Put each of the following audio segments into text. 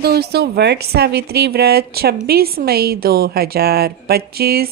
दोस्तों वट सावित्री व्रत 26 मई 2025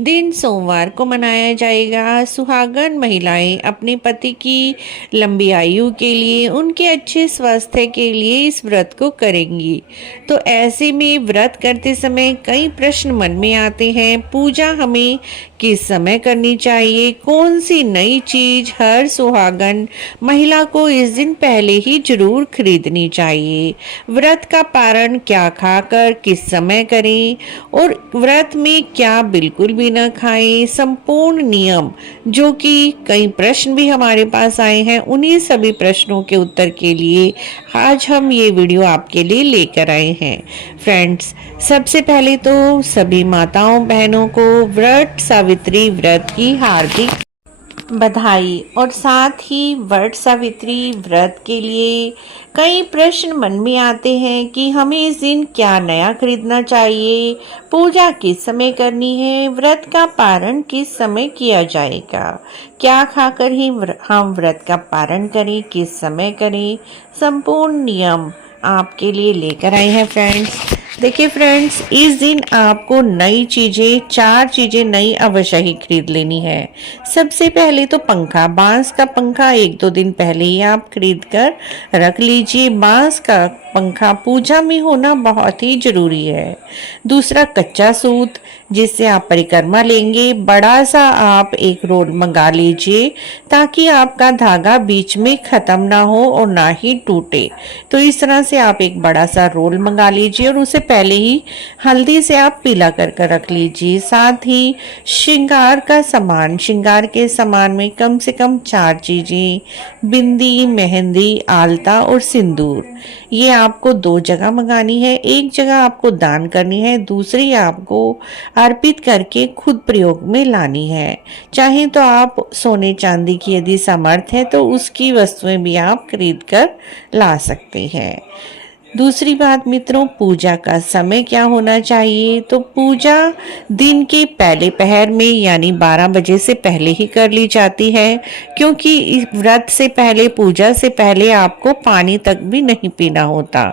दिन सोमवार को मनाया जाएगा। सुहागन महिलाएं अपने पति की लंबी आयु के लिए, उनके अच्छे स्वास्थ्य के लिए इस व्रत को करेंगी। तो ऐसे में व्रत करते समय कई प्रश्न मन में आते हैं। पूजा हमें किस समय करनी चाहिए? कौन सी नई चीज हर सुहागन महिला को इस दिन पहले ही जरूर खरीदनी चाहिए? व्रत का पारण क्या खाकर किस समय करें और व्रत में क्या बिल्कुल भी न खाएं? संपूर्ण नियम, जो कि कई प्रश्न भी हमारे पास आए हैं, उन्हीं सभी प्रश्नों के उत्तर के लिए आज हम ये वीडियो आपके लिए लेकर आए हैं। फ्रेंड्स, सबसे पहले तो सभी माताओं बहनों को वट सावित्री व्रत की हार्दिक बधाई और साथ ही वट सावित्री व्रत के लिए कई प्रश्न मन में आते हैं कि हमें इस दिन क्या नया खरीदना चाहिए, पूजा किस समय करनी है, व्रत का पारण किस समय किया जाएगा, क्या खाकर ही हम व्रत का पारण करें, किस समय करें, संपूर्ण नियम आपके लिए लेकर आए हैं। फ्रेंड्स, देखिए फ्रेंड्स, इस दिन आपको नई चीजें, 4 चीजें नई अवश्य ही खरीद लेनी है। सबसे पहले तो पंखा, बांस का पंखा 1-2 दिन पहले ही आप खरीद कर रख लीजिए। बांस का पंखा पूजा में होना बहुत ही जरूरी है। दूसरा, कच्चा सूत, जिससे आप परिक्रमा लेंगे। बड़ा सा आप एक रोल मंगा लीजिए ताकि आपका धागा बीच में खत्म ना हो और ना ही टूटे। तो इस तरह से आप एक बड़ा सा रोल मंगा लीजिए और उसे पहले ही हल्दी से आप पीला कर कर रख लीजिए। साथ ही श्रृंगार का सामान, श्रृंगार के सामान में कम से कम 4 चीजें, बिंदी, मेहंदी, आलता और सिंदूर। ये आपको 2 जगह मंगानी है। एक जगह आपको दान करनी है, दूसरी आपको अर्पित करके खुद प्रयोग में लानी है। चाहे तो आप सोने चांदी की यदि सामर्थ है तो उसकी वस्तुएं भी आप खरीद कर ला सकते हैं। दूसरी बात मित्रों, पूजा का समय क्या होना चाहिए? तो पूजा दिन के पहले पहर में यानी 12 बजे से पहले ही कर ली जाती है, क्योंकि इस व्रत से पहले, पूजा से पहले आपको पानी तक भी नहीं पीना होता।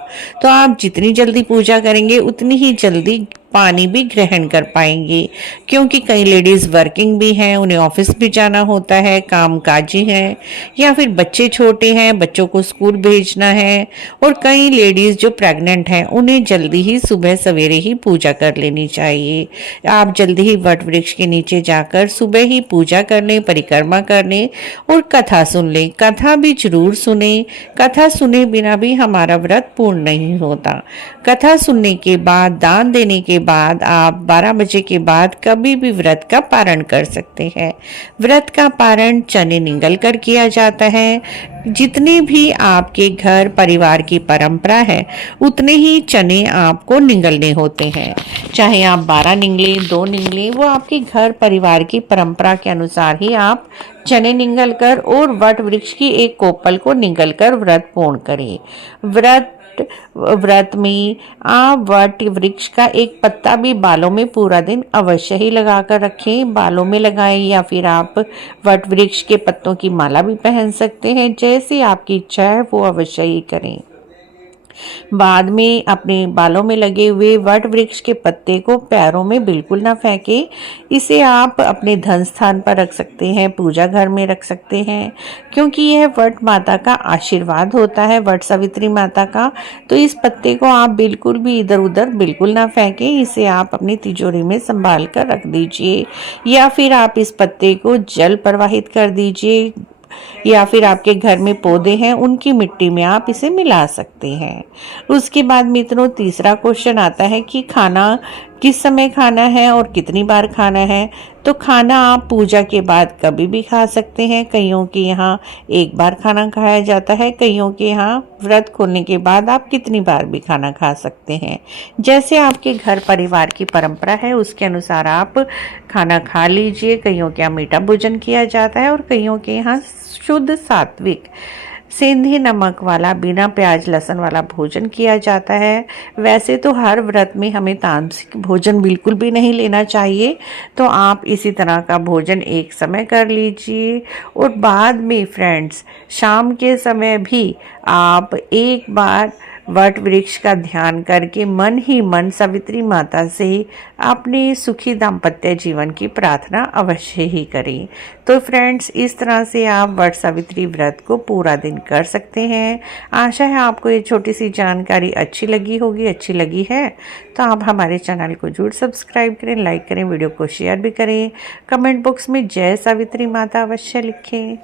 तो आप जितनी जल्दी पूजा करेंगे उतनी ही जल्दी पानी भी ग्रहण कर पाएंगे, क्योंकि कई लेडीज वर्किंग भी हैं, उन्हें ऑफिस भी जाना होता है, कामकाजी हैं, या फिर बच्चे छोटे हैं, बच्चों को स्कूल भेजना है, और कई लेडीज जो प्रेग्नेंट हैं उन्हें जल्दी ही सुबह सवेरे ही पूजा कर लेनी चाहिए। आप जल्दी ही वट वृक्ष के नीचे जाकर सुबह ही पूजा कर लें, परिक्रमा कर लें और कथा सुन लें। कथा भी जरूर सुने, कथा सुने बिना भी हमारा व्रत पूर्ण नहीं होता। कथा सुनने के बाद, दान देने के बाद आप 12 बजे के बाद कभी भी व्रत का पारण कर सकते हैं। व्रत का पारण चने निगल कर किया जाता है। जितने भी आपके घर परिवार की परंपरा है उतने ही चने आपको निगलने होते हैं। चाहे आप 12 निगले, 2 निगले, वो आपके घर परिवार की परंपरा के अनुसार ही आप चने निगल कर और वट वृक्ष की एक कोपल को निगल कर व्रत पूर्ण करें। व्रत में आप वट वृक्ष का एक पत्ता भी बालों में पूरा दिन अवश्य ही लगा कर रखें। बालों में लगाएं या फिर आप वट वृक्ष के पत्तों की माला भी पहन सकते हैं। जैसी आपकी इच्छा है वो अवश्य ही करें। बाद में अपने बालों में लगे हुए वट वृक्ष के पत्ते को पैरों में बिल्कुल ना फेंकें। इसे आप अपने धन स्थान पर रख सकते हैं, पूजा घर में रख सकते हैं, क्योंकि यह वट माता का आशीर्वाद होता है, वट सावित्री माता का। तो इस पत्ते को आप बिल्कुल भी इधर उधर बिल्कुल ना फेंकें। इसे आप अपनी तिजोरी में संभाल कर रख दीजिए, या फिर आप इस पत्ते को जल प्रवाहित कर दीजिए, या फिर आपके घर में पौधे हैं उनकी मिट्टी में आप इसे मिला सकते हैं। उसके बाद मित्रों, तीसरा क्वेश्चन आता है कि खाना किस समय खाना है और कितनी बार खाना है। तो खाना आप पूजा के बाद कभी भी खा सकते हैं। कईयों के यहाँ एक बार खाना खाया जाता है, कईयों के यहाँ व्रत खोलने के बाद आप कितनी बार भी खाना खा सकते हैं। जैसे आपके घर परिवार की परंपरा है उसके अनुसार आप खाना खा लीजिए। कईयों के यहाँ मीठा भोजन किया जाता है और कईयों के यहाँ शुद्ध सात्विक सेंधे नमक वाला, बिना प्याज लहसुन वाला भोजन किया जाता है। वैसे तो हर व्रत में हमें तामसिक भोजन बिल्कुल भी नहीं लेना चाहिए, तो आप इसी तरह का भोजन एक समय कर लीजिए। और बाद में फ्रेंड्स, शाम के समय भी आप एक बार वट वृक्ष का ध्यान करके मन ही मन सावित्री माता से अपने सुखी दाम्पत्य जीवन की प्रार्थना अवश्य ही करें। तो फ्रेंड्स, इस तरह से आप वट सावित्री व्रत को पूरा दिन कर सकते हैं। आशा है आपको ये छोटी सी जानकारी अच्छी लगी होगी। अच्छी लगी है तो आप हमारे चैनल को जरूर सब्सक्राइब करें, लाइक करें, वीडियो को शेयर भी करें। कमेंट बॉक्स में जय सावित्री माता अवश्य लिखें।